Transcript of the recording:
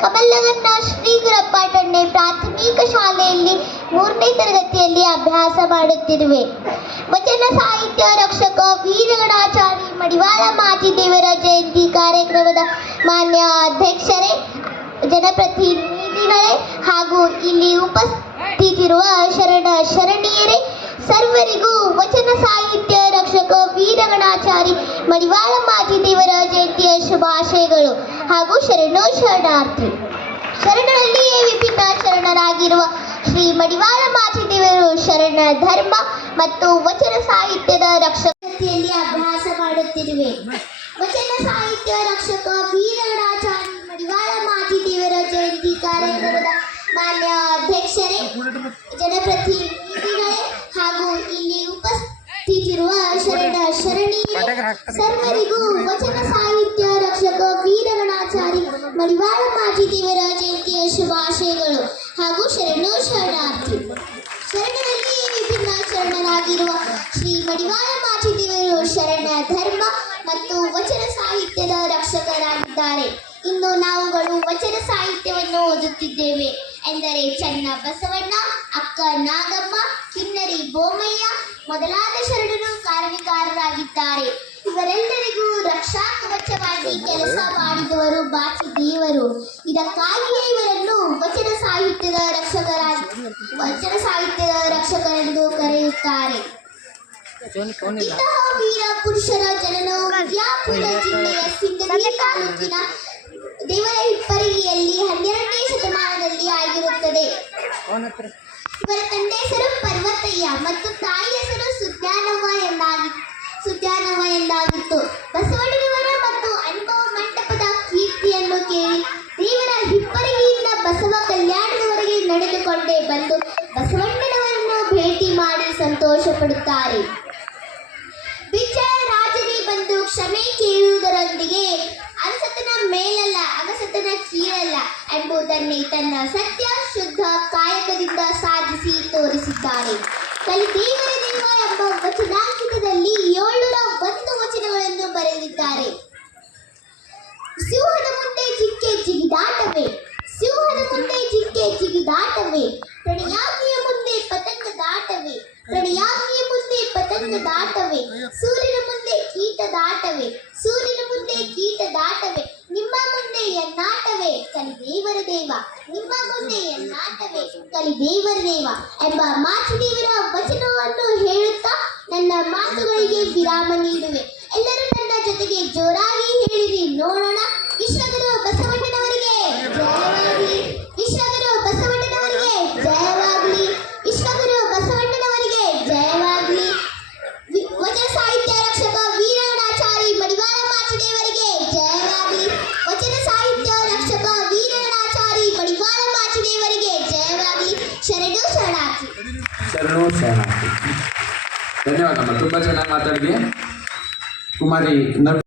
ಕಮಲನಗರ್ನ ಶ್ರೀ ಗುರಪ್ಪ ಟೊಣ್ಣೆ ಪ್ರಾಥಮಿಕ ಶಾಲೆಯಲ್ಲಿ ಮೂರನೇ ತರಗತಿಯಲ್ಲಿ ಅಭ್ಯಾಸ ಮಾಡುತ್ತಿರುವೆ. ವಚನ ಸಾಹಿತ್ಯ ರಕ್ಷಕ ವೀರಗಣಾಚಾರಿ ಮಡಿವಾಳ ಮಾಚಿದೇವರ ಜಯಂತಿ ಕಾರ್ಯಕ್ರಮದ ಮಾನ್ಯ ಅಧ್ಯಕ್ಷರೇ, ಜನಪ್ರತಿನಿಧಿಗಳೇ ಹಾಗೂ ಇಲ್ಲಿ ಉಪಸ್ಥಿತಿರುವ ಶರಣ ಶರಣೀಯರೇ, ಸರ್ವರಿಗೂ ವಚನ ಸಾಹಿತ್ಯ ರಕ್ಷಕ ವೀರಗಣಾಚಾರಿ ಮಡಿವಾಳ ಮಾಚಿದೇವರ ಜಯಂತಿಯ ಶುಭಾಶಯಗಳು ಹಾಗೂ ಶರಣೋ ಶರಣಾರ್ಥಿ ಶರಣರಲ್ಲಿಯೇ ವಿಭಿನ್ನ ಶರಣರಾಗಿರುವ ಶ್ರೀ ಮಡಿವಾಳ ಮಾಚಿದೇವರು ಶರಣ ಧರ್ಮ ಮತ್ತು ವಚನ ಸಾಹಿತ್ಯದ ರಕ್ಷಕತೆಯಲ್ಲಿ ಅಭ್ಯಾಸ ಮಾಡುತ್ತಿರುವೆ. ವಚನ ಸಾಹಿತ್ಯ ರಕ್ಷಕ ವೀರಗಣಾಚಾರಿ ಮಡಿವಾಳ ಮಾಚಿದೇವರ ಜಯಂತಿ ಕಾರ್ಯಕ್ರಮದ ಮಾನ್ಯ ಅಧ್ಯಕ್ಷರೇ, ಜನಪ್ರತಿನಿಧಿಗಳೇ ಹಾಗೂ ಇಲ್ಲಿ ಉಪಸ್ಥಿತಿರುವ ಸರ್ವರಿಗೂ ವಚನ ಸಾಹಿತ್ಯ ರಕ್ಷಕ ವೀರಗಣಾಚಾರಿ ಮಡಿವಾಳ ಮಾಜಿದೇವರ ಜಯಂತಿಯ ಶುಭಾಶಯಗಳು ಹಾಗೂ ಶರಣೋ ಶರಣಾರ್ಥಿ. ಶರಣರಲ್ಲಿ ವಿಭಿನ್ನ ಶರಣರಾಗಿರುವ ಶ್ರೀ ಮಡಿವಾಳ ಮಾಚಿದೇವರು ಶರಣ ಧರ್ಮ ಮತ್ತು ವಚನ ಸಾಹಿತ್ಯದ ರಕ್ಷಕರಾಗಿದ್ದಾರೆ. ಇನ್ನು ನಾವುಗಳು ವಚನ ಸಾಹಿತ್ಯವನ್ನು ಓದುತ್ತಿದ್ದೇವೆ ಎಂದರೆ ಚನ್ನ ಬಸವಣ್ಣ ಅಕ್ಕ ನಾಗಮ್ಮ ಕಿನ್ನರಿ ಬೋಮಯ್ಯ ಮೊದಲಾದ ಶರಣರು ಕಾರಣಿಕಾರರಾಗಿದ್ದಾರೆ ಮಾಡಿದವರು ಬಾಚಿ ದೇವರು. ಇದಕ್ಕಾಗಿಯೇ ಇವರನ್ನು ವಚನ ಸಾಹಿತ್ಯದ ರಕ್ಷಕರಾಗಿ ವಚನ ಸಾಹಿತ್ಯದ ರಕ್ಷಕರೆಂದು ಕರೆಯುತ್ತಾರೆ. ಇಂತಹ ವೀರ ಪುರುಷರ ಜನನವು ವಿಜಯಪುರ ಜಿಲ್ಲೆಯ ತಾಲೂಕಿನ ದೇವರ ಹಿಪ್ಪರಿಗೆಯಲ್ಲಿ ಹನ್ನೆರಡನೇ ಶತಮಾನದಲ್ಲಿ ಆಗಿರುತ್ತದೆ. ಇವರ ತಂದೆ ಹೆಸರು ಪರ್ವತಯ್ಯ ಮತ್ತು ತಾಯಿ ಹೆಸರು ಸುಜ್ಞಾನವ್ವ ಎಂದಾಗಿ ಸುಜ್ಞಾನವ್ವ ಎಂದಾಗಿತ್ತು. ಬಸವಣ್ಣನವರ ನಡೆದುಕೊಂಡೇ ಬಂದು ಬಸವಣ್ಣನವರನ್ನು ಭೇಟಿ ಮಾಡಿ ಸಂತೋಷ ಪಡುತ್ತಾರೆ ರಾಜನೇ ಬಂದು ಕ್ಷಮೆ ಕೇಳುವುದರೊಂದಿಗೆ ಅರಸತನ ಮೇಲಲ್ಲ, ಅಗಸತನ ಕೀಳಲ್ಲ ಎಂಬುದನ್ನೇ ತನ್ನ ಸತ್ಯ ಶುದ್ಧ ಕಾಯಕದಿಂದ ಸಾಧಿಸಿ ತೋರಿಸಿದ್ದಾರೆ ಕಲಿ ದೇವರ ದೇವ ಎಂಬ ವಚನಾಂಕಿತದಲ್ಲಿ ಒಂದು ವಚನಗಳನ್ನು ಬರೆದಿದ್ದಾರೆ. ಸಿಂಹದ ಮುಂದೆ ಜಿಕ್ಕೆ ಜಿಗಿದಾಟವೇ? ಜಿಂಕೆ ಪ್ರಣಯಾಜ್ಞೆಯ ಮುಂದೆ ಪತಂಗ ದಾಟವೇ. ಪ್ರಣಯಾಜ್ಞೆಯ ಮುಂದೆ ಪತಂಗ ದಾಟವೇ. ಸೂರ್ಯನ ಮುಂದೆ ಕೀಟ ದಾಟವೇ. ಸೂರ್ಯನ ಮುಂದೆ ಕೀಟ ದಾಟವೇ. ನಿಮ್ಮ ಮುಂದೆ ಎನ್ನಾಟವೇ. ಕಲಿ ದೇವರ ದೇವ. ನಿಮ್ಮ ಮುಂದೆ ಎನ್ನಾಟವೇ. ಕಲಿ ದೇವರ ದೇವ ಎಂಬ ಮಾಚಿದೇವರ ವಚನವನ್ನು ಹೇಳುತ್ತಾ ನನ್ನ ಮಾತುಗಳಿಗೆ ವಿರಾಮ ನೀಡುವೆ. ಎಲ್ಲರೂ ನನ್ನ ಜೊತೆಗೆ ಜೋರಾಗಿ ಹೇಳಿರಿ. ನೋಡೋಣ. ವಿಶ್ವಗುರು ಬಸವಣ್ಣನವರಿಗೆ. ಜಯವಾಗಲಿ ವಿಶ್ವಗುರು ಶರಣು ಶರಣಾರ್ಥಿ ಧನ್ಯವಾದಮ್ಮ ತುಂಬ ಚೆನ್ನಾಗಿ ಮಾತಾಡಿದ್ವಿ ಕುಮಾರಿ ನರ್